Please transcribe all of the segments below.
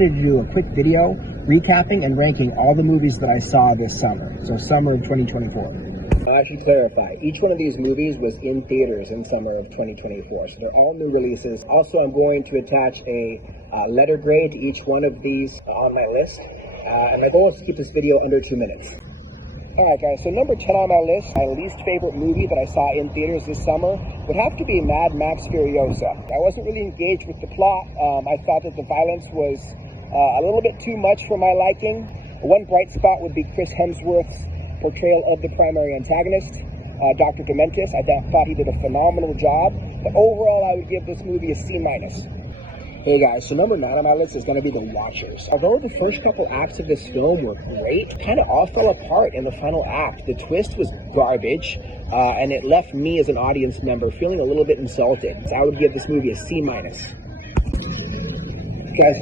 wanted to do a quick video recapping and ranking all the movies that I saw this summer. So summer of 2024. I should clarify, each one of these movies was in theaters in summer of 2024, so they're all new releases. Also, I'm going to attach a letter grade to each one of these on my list, and my goal is to keep this video under 2 minutes. Alright guys, so number 10 on my list, my least favorite movie that I saw in theaters this summer would have to be Mad Max Furiosa. I wasn't really engaged with the plot. I thought that the violence was a little bit too much for my liking. One bright spot would be Chris Hemsworth's portrayal of the primary antagonist, Dr. Dementis. I thought he did a phenomenal job, but overall I would give this movie a C-. Hey guys, so number 9 on my list is going to be The Watchers. Although the first couple acts of this film were great, kind of all fell apart in the final act. The twist was garbage, and it left me as an audience member feeling a little bit insulted. So I would give this movie a C-. Guys,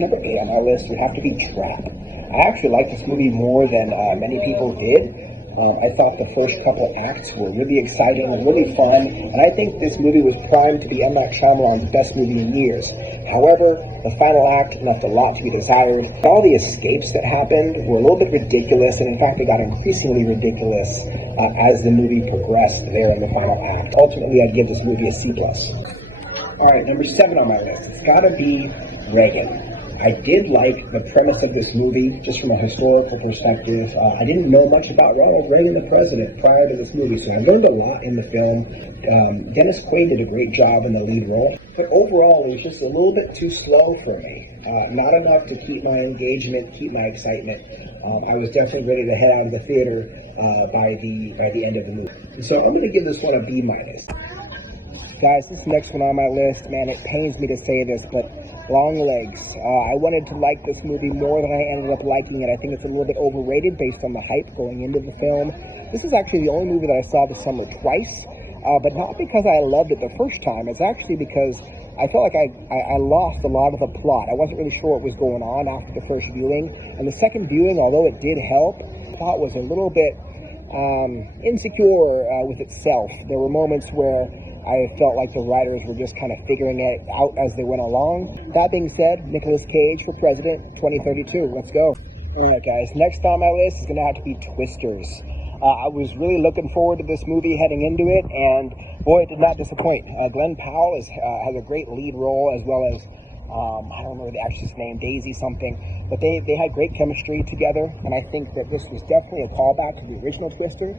number 8 on my list would have to be Trap. I actually liked this movie more than many people did. I thought the first couple acts were really exciting and really fun, and I think this movie was primed to be M. Night Shyamalan's best movie in years. However, the final act left a lot to be desired. All the escapes that happened were a little bit ridiculous, and in fact, they got increasingly ridiculous as the movie progressed there in the final act. Ultimately, I'd give this movie a C+. Alright, number 7 on my list. It's gotta be Reagan. I did like the premise of this movie, just from a historical perspective. I didn't know much about Ronald Reagan, the president, prior to this movie, so I learned a lot in the film. Dennis Quaid did a great job in the lead role, but overall it was just a little bit too slow for me. Not enough to keep my engagement, keep my excitement. I was definitely ready to head out of the theater by the end of the movie. So I'm going to give this one a B-. Guys, this next one on my list, man, it pains me to say this, but LongLegs. I wanted to like this movie more than I ended up liking it. I think it's a little bit overrated based on the hype going into the film. This is actually the only movie that I saw this summer twice, but not because I loved it the first time. It's actually because I felt like I lost a lot of the plot. I wasn't really sure what was going on after the first viewing, and the second viewing, although it did help, the plot was a little bit insecure with itself. There were moments where I felt like the writers were just kind of figuring it out as they went along. That being said, Nicolas Cage for president 2032. Let's go. Alright guys, next on my list is going to have to be Twisters. I was really looking forward to this movie heading into it, and boy, it did not disappoint. Glenn Powell has a great lead role, as well as, I don't remember the actress name, Daisy something, but they had great chemistry together, and I think that this was definitely a callback to the original Twister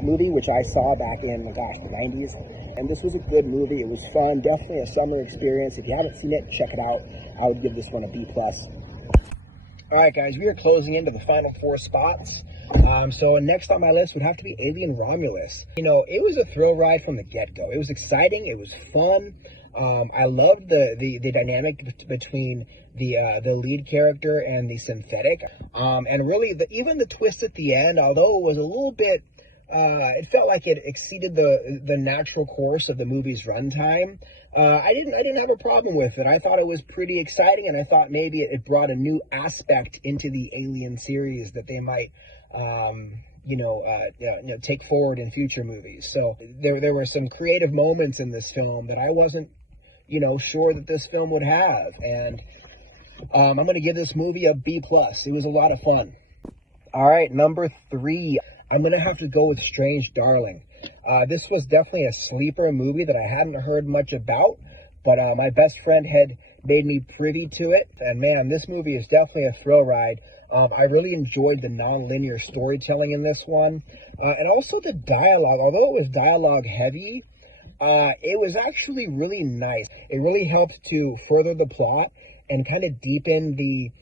movie, which I saw back in, the 90s. And this was a good movie. It was fun, definitely a summer experience. If you haven't seen it, check it out. I would give this one a B+. Alright guys, we are closing into the final 4 spots. So next on my list would have to be Alien Romulus. You know, it was a thrill ride from the get-go. It was exciting, it was fun. I loved the dynamic between the lead character and the synthetic. And really, even the twist at the end, although it was a little bit, it felt like it exceeded the natural course of the movie's runtime. I didn't have a problem with it. I thought it was pretty exciting, and I thought maybe it brought a new aspect into the Alien series that they might, take forward in future movies. So there were some creative moments in this film that I wasn't, sure that this film would have, and I'm going to give this movie a B+. It was a lot of fun. All right, number 3. I'm going to have to go with Strange Darling. This was definitely a sleeper movie that I hadn't heard much about, but my best friend had made me privy to it. And man, this movie is definitely a thrill ride. I really enjoyed the non-linear storytelling in this one. And also the dialogue. Although it was dialogue heavy, it was actually really nice. It really helped to further the plot and kind of deepen the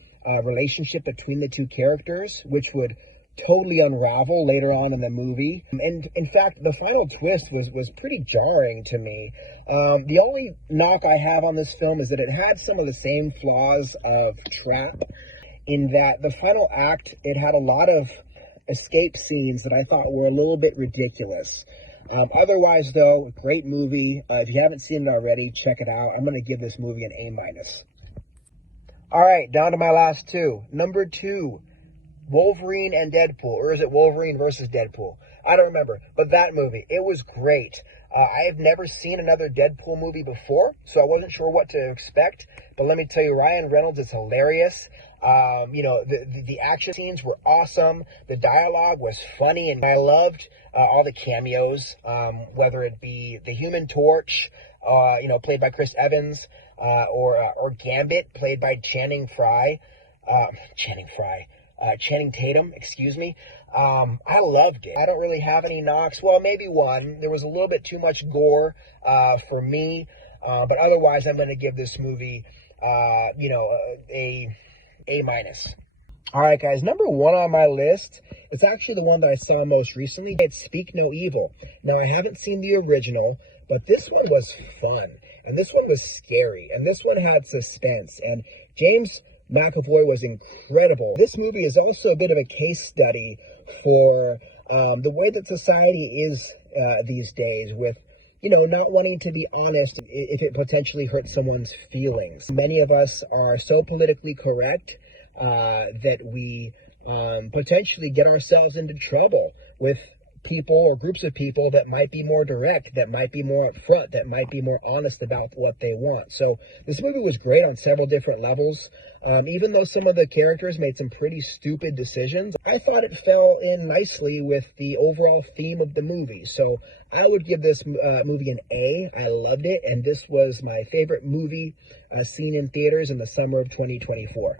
relationship between the two characters, which would totally unravel later on in the movie. And in fact, the final twist was pretty jarring to me. The only knock I have on this film is that it had some of the same flaws of Trap, in that the final act, it had a lot of escape scenes that I thought were a little bit ridiculous. Otherwise, though, great movie. If you haven't seen it already, check it out. I'm going to give this movie an A-. All right, down to my last 2. Number 2. Wolverine and Deadpool, or is it Wolverine versus Deadpool? I don't remember, but that movie, it was great. I have never seen another Deadpool movie before, so I wasn't sure what to expect. But let me tell you, Ryan Reynolds is hilarious. The action scenes were awesome. The dialogue was funny, and I loved all the cameos, whether it be the Human Torch, played by Chris Evans, or Gambit, played by Channing Tatum, excuse me. I loved it. I don't really have any knocks. Well, maybe one. There was a little bit too much gore for me, but otherwise, I'm going to give this movie, A minus. All right, guys. Number one on my list. It's actually the one that I saw most recently. It's Speak No Evil. Now, I haven't seen the original, but this one was fun, and this one was scary, and this one had suspense, and James McAvoy was incredible. This movie is also a bit of a case study for the way that society is these days, with not wanting to be honest if it potentially hurts someone's feelings. Many of us are so politically correct that we potentially get ourselves into trouble with people or groups of people that might be more direct, that might be more upfront, that might be more honest about what they want. So this movie was great on several different levels. Even though some of the characters made some pretty stupid decisions, I thought it fell in nicely with the overall theme of the movie. So I would give this movie an A. I loved it, and this was my favorite movie seen in theaters in the summer of 2024.